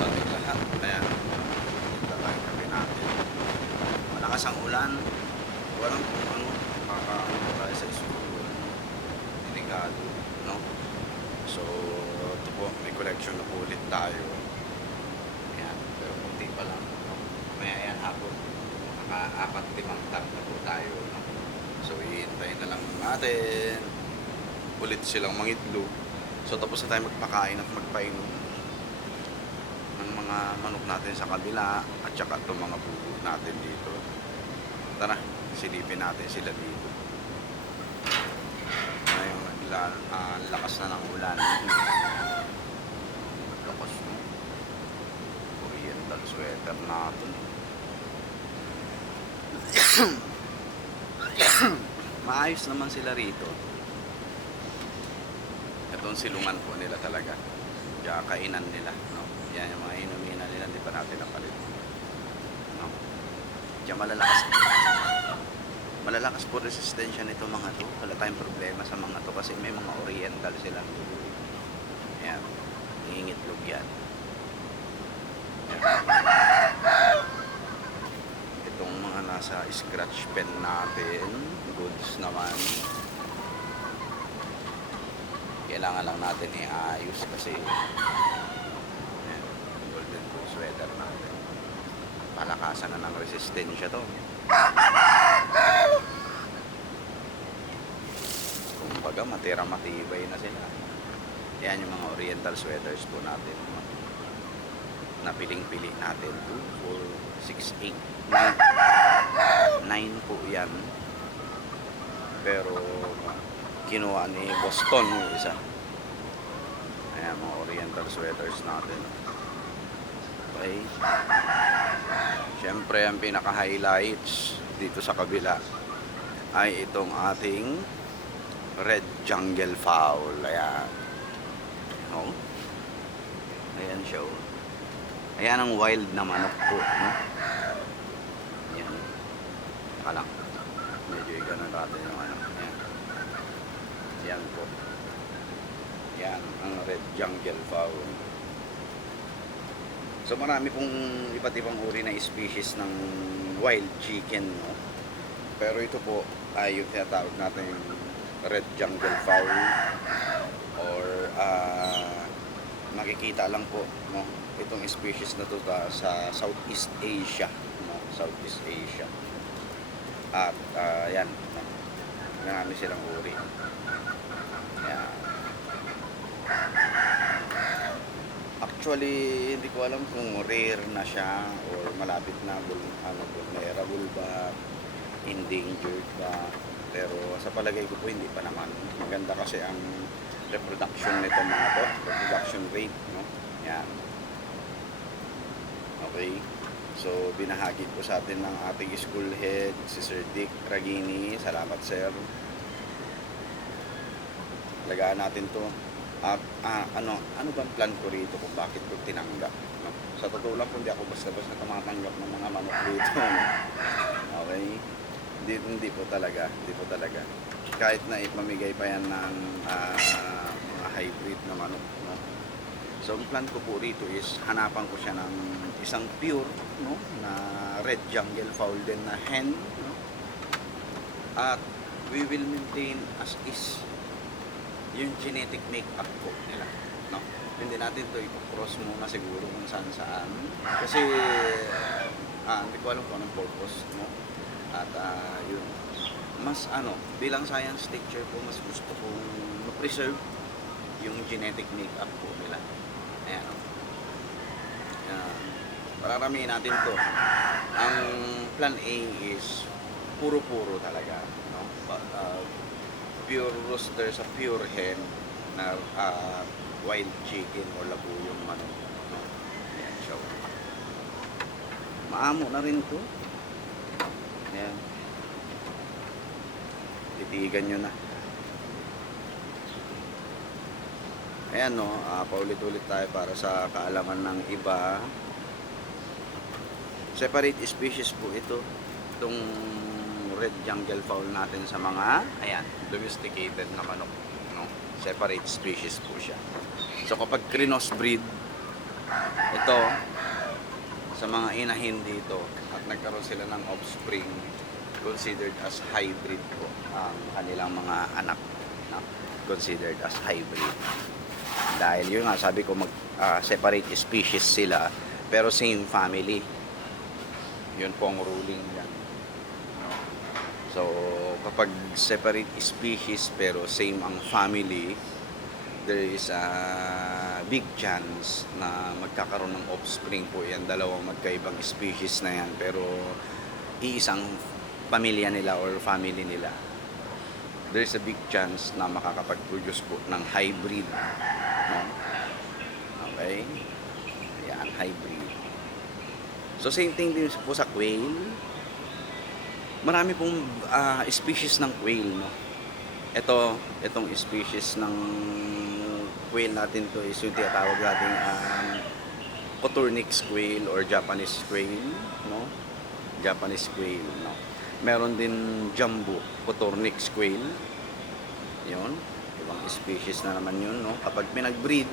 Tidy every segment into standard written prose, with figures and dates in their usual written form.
sa ating lahat. Ayan, ito lang yung gabi natin. Malakas ang ulan. Walang kung ano, makakaano tayo sa school. Delikado, no? So, ito po, may collection na po ulit tayo. Ayan, pero kunti pa lang. No? Maya yan hapon, makaka-4-5 tag na po tayo. No? So, iintayin na lang natin. Ulit silang mangitlog. So, tapos na tayo magpakain at magpainom ng mga manok natin sa kabila at saka itong mga bubo natin dito. Tara, silipin natin sila dito. Ngayon, lakas na ng ulan. Lakas mo. Oriental sweater natin. Maayos naman sila rito. Itong silungan po nila talaga. Kaya kainan nila. No? Yan yung mga inuminan nila. Hindi pa natin napalit. No? Kaya malalakas po resistensya nito mga to. Wala tayong problema sa mga to kasi may mga oriental sila. Ayan. Iingitlog yan. Ayan. Itong mga nasa scratch pen natin. Goods naman. Kailangan lang natin i-ayos kasi ayan, golden blue sweater natin. Palakasan na ng resistensya to. Kumbaga matibay na sila. Yan yung mga oriental sweaters po natin. Napiling-pili natin. 2, 4, 6, 8, 9. 9 po yan. Pero kinuha ni Boston yung isa. Ayan, mga oriental sweaters natin. Okay. Siyempre, ang pinaka-highlights dito sa kabila ay itong ating red jungle fowl. Ayan. Oh. Ayan siya. Ayan ang wild na manok po. No? Ayan. Kalang. Medyo i-ganon natin yung ano. Ayan. Yan po. Yan ang red jungle fowl. So marami pong iba't ibang uri na species ng wild chicken, no? Pero ito po ay yung tinatawag natin yung red jungle fowl or makikita lang po, no? Itong species na to sa Southeast Asia, no? Southeast Asia. At yan, no? Marami silang uri. Yan. Actually, hindi ko alam kung rare na siya or malapit na vulnerable ba, endangered ba. Pero sa palagay ko po hindi pa naman. Maganda kasi ang reproduction nito mga to, reproduction rate, no? Yan. Okay. So, binahagi po sa atin ng ating school head, si Sir Dick Ragini. Salamat, sir. Lagaan natin to. At ano bang plan ko rito kung bakit ko tinanggap, no? Sa totoo lang, hindi ako basta-basta tumatanggap ng mga manok dito, no? Okay? Hindi po talaga. Kahit na ipamigay pa yan ng mga hybrid na manok, no? So, ang plan ko po rito is hanapan ko siya ng isang pure, no, na red jungle fowl din na hen, no? At we will maintain as is yung genetic makeup po nila, no? Hindi natin to i-cross muna siguro kung saan kasi hindi ko alam kung anong purpose, no? At yun, mas bilang science teacher po, mas gusto kong ma-preserve yung genetic makeup po nila. Ayan, pararamihin natin to. Ang plan A is puro-puro talaga, no? Pure rooster sa pure hen na wild chicken o labuyong manok, no? Ayan siya. Maamo na rin to. Ayan. Titigan nyo na. Ayan, no, paulit-ulit tayo para sa kaalaman ng iba. Separate species po ito. Itong red jungle fowl natin sa mga domesticated na manok, no? Separate species po siya. So kapag crossbreed, Ito, sa mga inahin dito at nagkaroon sila ng offspring, considered as hybrid po ang kanilang mga anak, no? Considered as hybrid. Dahil yun nga, sabi ko separate species sila pero same family. Yun po ang ruling yan. So, kapag separate species pero same ang family, there is a big chance na magkakaroon ng offspring po yan. Dalawang magkaibang species na yan pero iisang pamilya nila or family nila. There is a big chance na makakapag-produce po ng hybrid. No? Okay? Yan, hybrid. So, same thing din po sa quail. Marami pong species ng quail, no? Itong species ng quail natin to is yung tinatawag natin Coturnix quail or Japanese quail, no? Japanese quail, no? Meron din jumbo Coturnix quail. 'Yon, ibang species na naman 'yun, no? Kapag pinag-breed,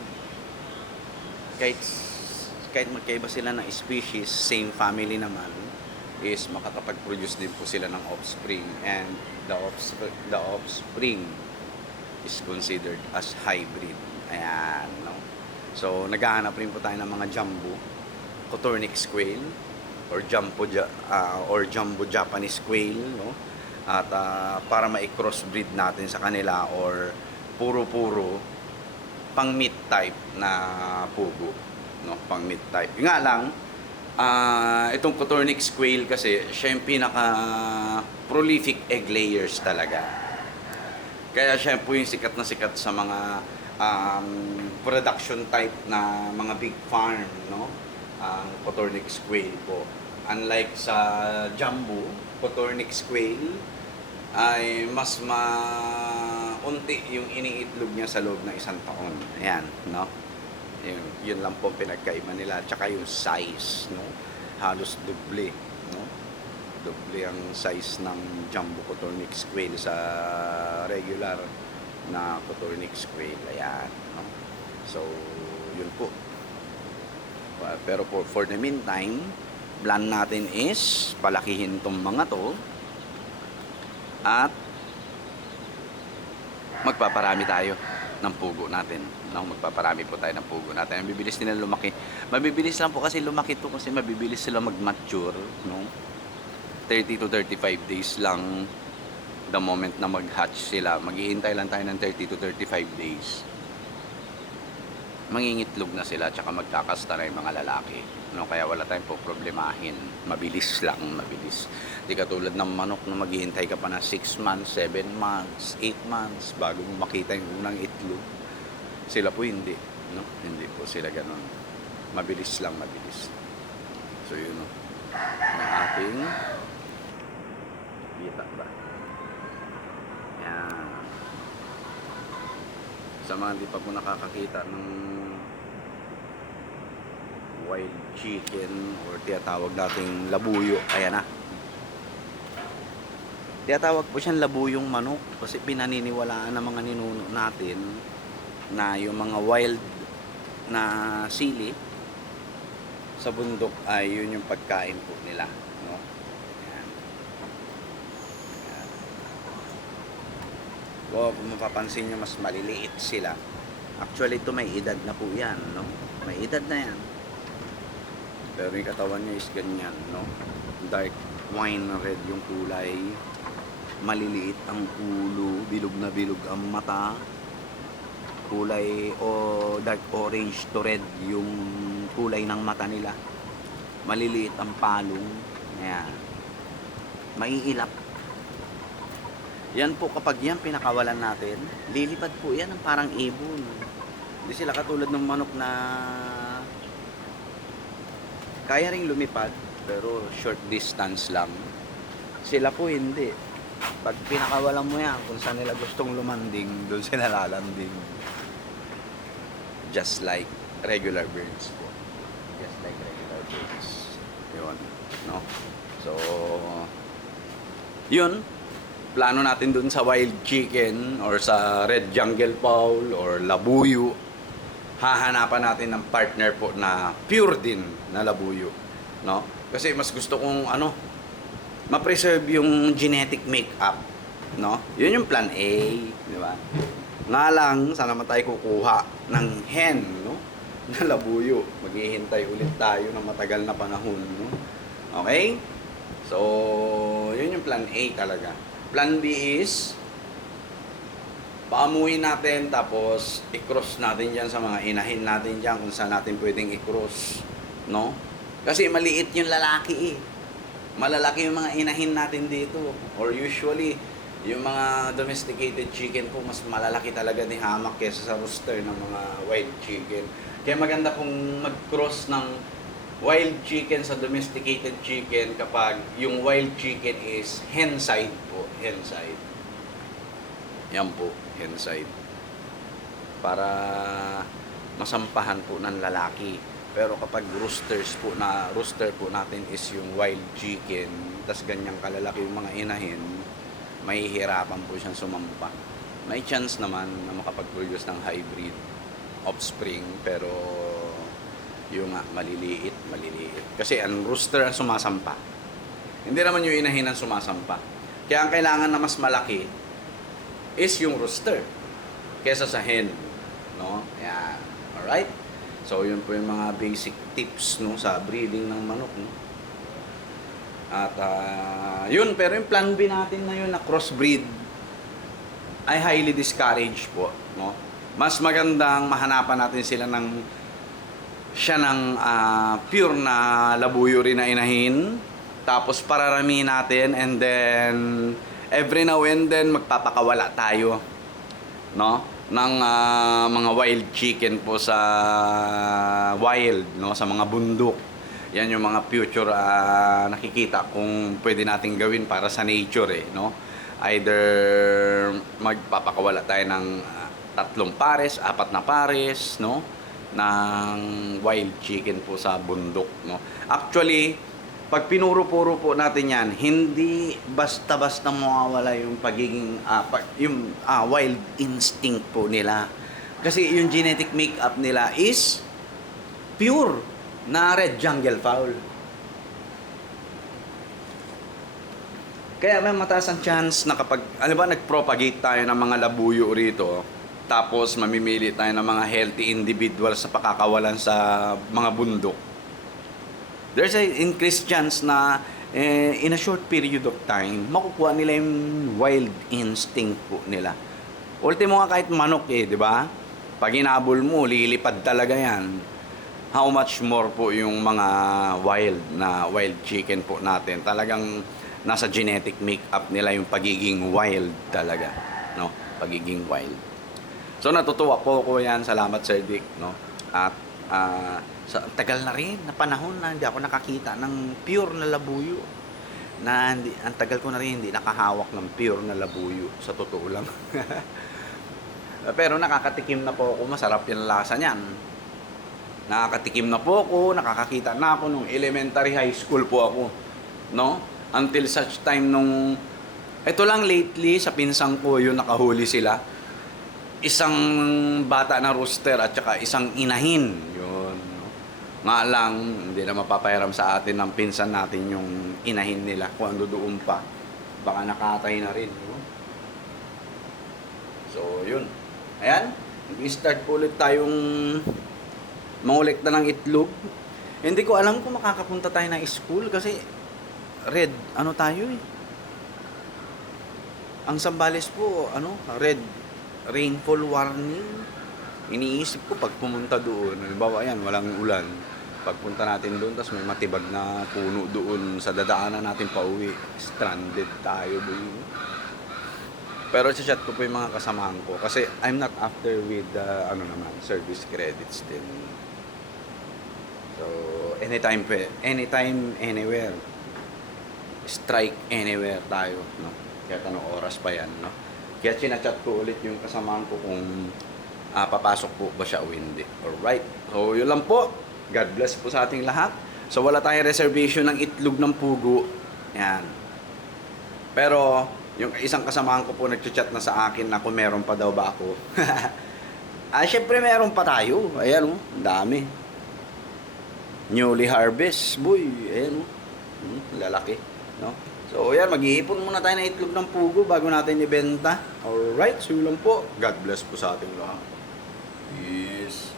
kahit magkaiba sila ng species, same family naman, is makakapag-produce din po sila ng offspring, and the offspring is considered as hybrid. Ayan, no? So, naghahanap rin po tayo ng mga jumbo Coturnix quail or jumbo Japanese quail, no? At para ma-crossbreed natin sa kanila or puro pang meat type na pugo, no? Pang meat type. Yung nga lang, itong Coturnix quail kasi, siya yung pinaka prolific egg layers talaga. Kaya siya po yung sikat na sikat sa mga production type na mga big farm, no? Ang Coturnix quail po. Unlike sa jumbo, Coturnix quail ay mas maunti yung iniitlog niya sa loob ng isang taon. Ayan, no? Yun lang po pinagkaiba nila. Tsaka yung size, no? Halos doble, no? Doble ang size ng jumbo Coturnix quail sa regular na Coturnix quail. Ayan, no? So, yun po. Pero for the meantime, plan natin is palakihin tong mga to at magpaparami tayo ng pugo natin, no? Magpaparami po tayo ng pugo natin. Mabibilis nila lumaki. Mabibilis lang po kasi lumaki to kasi mabibilis sila mag-mature, no? 30 to 35 days lang the moment na mag-hatch sila. Maghihintay lang tayo ng 30 to 35 days. Mangingitlog na sila tsaka magkakasta na yung mga lalaki, no? Kaya wala tayong po problemahin. Mabilis lang, mabilis. Di katulad ng manok na maghihintay ka pa na 6 months, 7 months, 8 months bago mo makita yung unang itlog. Sila po hindi, no? Hindi po sila ganun. Mabilis lang, mabilis. So yun, no? Ang ating kita ba? Yan. Sa mga hindi pa po nakakakita ng wild chicken or tinatawag nating labuyo, ayan na. Tinatawag po siyang labuyong manok kasi pinaniniwalaan ng mga ninuno natin na yung mga wild na sili sa bundok ay yun yung pagkain po nila, no? Ayan. Ayan. Wow, kung mapapansin nyo, mas maliliit sila. Actually, ito may edad na po yan, no? May edad na yan. Pero yung katawan niya is ganyan, no? Dark wine red yung kulay. Maliliit ang ulo, bilog na bilog ang mata. Kulay dark orange to red yung kulay ng mata nila. Maliliit ang palong. Ayan. Maiilap. Yan po, kapag yan pinakawalan natin, lilipad po yan ng parang ibon. Hindi sila katulad ng manok na kaya ring lumipad pero short distance lang. Sila po hindi. Pag pinakawalan mo yan, kung saan nila gustong lumanding, doon sila lalanding. Just like regular birds po. Just like regular birds. Yun, no? So, yun. Plano natin dun sa wild chicken or sa red jungle fowl or labuyo hahanapan natin ng partner po na pure din na labuyo, no? Kasi mas gusto kong ma-preserve yung genetic makeup, no? Yun yung plan A, di ba? Nga lang, sana naman tayo kukuha ng hen, no? Na labuyo. Maghihintay ulit tayo ng matagal na panahon, no? Okay? So, yun yung plan A talaga. Plan B is paamuhin natin, tapos i-cross natin dyan sa mga inahin natin dyan kung saan natin pwedeng i-cross, no? Kasi maliit yung lalaki eh. Malalaki yung mga inahin natin dito. Or usually, yung mga domesticated chicken po, mas malalaki talaga ni hamak kesa sa rooster ng mga wild chicken. Kaya maganda kung mag-cross ng wild chicken sa domesticated chicken kapag yung wild chicken is hen side po, hen side. Yan po, hen side. Para masampahan po ng lalaki. Pero kapag rooster po natin is yung wild chicken, tas ganyang kalalaki yung mga inahin, mahihirapan po siyang sumampa. May chance naman na makapag-produce ng hybrid offspring, pero yung maliliit. Kasi ang rooster ang sumasampa. Hindi naman yung inahin ang sumasampa. Kaya ang kailangan na mas malaki is yung rooster kesa sa hen, no? Yan. Alright? So, yun po yung mga basic tips, no, sa breeding ng manok, no? At yun, pero yung plan B natin na yun na crossbreed ay highly discouraged po, no? Mas magandang mahanapan natin sila ng pure na labuyo rin na inahin, tapos pararami natin, and then every now and then magpapakawala tayo, no, ng mga wild chicken po sa wild, no, sa mga bundok. Yan yung mga future nakikita kung pwede nating gawin para sa nature eh, no? Either magpapakawala tayo ng 3 pares, 4 na pares, no, ng wild chicken po sa bundok, no. Actually, pag pinuro-puro po natin yan, hindi basta-basta mawawala yung pagiging wild instinct po nila. Kasi yung genetic makeup nila is pure na red jungle fowl. Kaya may mataas ang chance na kapag, nag-propagate tayo ng mga labuyo rito, tapos mamimili tayo ng mga healthy individuals sa pakakawalan sa mga bundok, there's an increased chance na in a short period of time, makukuha nila yung wild instinct po nila. Ultimo nga kahit manok di ba? Pag inabol mo, lilipad talaga yan. How much more po yung mga wild chicken po natin. Talagang nasa genetic makeup nila yung pagiging wild talaga, no? Pagiging wild. So natutuwa po ko yan. Salamat, Sir Dick, no? At sa tagal na rin na panahon na hindi ako nakakita ng pure na labuyo. Ang tagal ko na rin hindi nakahawak ng pure na labuyo, sa totoo lang. Pero nakakatikim na po ako, masarap yung lasa niyan. Nakakatikim na po ako, nakakakita na ako nung elementary high school po ako, no? Until such time nung ito lang lately sa pinsang ko yung nakahuli sila. Isang bata na rooster at saka isang inahin. Yun, no? Nga lang, hindi na mapapahiram sa atin ng pinsan natin yung inahin nila kung ano doon pa. Baka nakatay na rin, no? So, yun. Ayan, nag-start po ulit tayong mangolekta ng itlog. Hindi ko alam kung makakapunta tayo ng school kasi red, tayo eh. Ang Zambales po, red rainfall warning. Iniisip ko pag pumunta doon, halimbawa yan, walang ulan. Pagpunta natin doon, tapos may matibag na puno doon sa dadaanan natin pauwi. Stranded tayo doon. Pero chat ko po yung mga kasamahan ko kasi I'm not after with service credits din. So, anytime, anywhere. Strike anywhere tayo, no? Kaya anong oras pa yan, no? Kaya chinachat ko ulit yung kasamahan ko kung papasok po ba siya o hindi. Alright. So, yun lang po. God bless po sa ating lahat. So, wala tayong reservation ng itlog ng pugo. Yan. Pero, yung isang kasamahan ko po nagchat na sa akin na kung meron pa daw ba ako. Syempre meron pa tayo. Ayan oh, ang dami. Newly harvest, boy. Ayan oh. Lalaki, no? So, ayan, mag-iipon muna tayo ng itlog ng pugo bago natin ibenta. Alright, so yun lang po. God bless po sa ating lahat. Peace.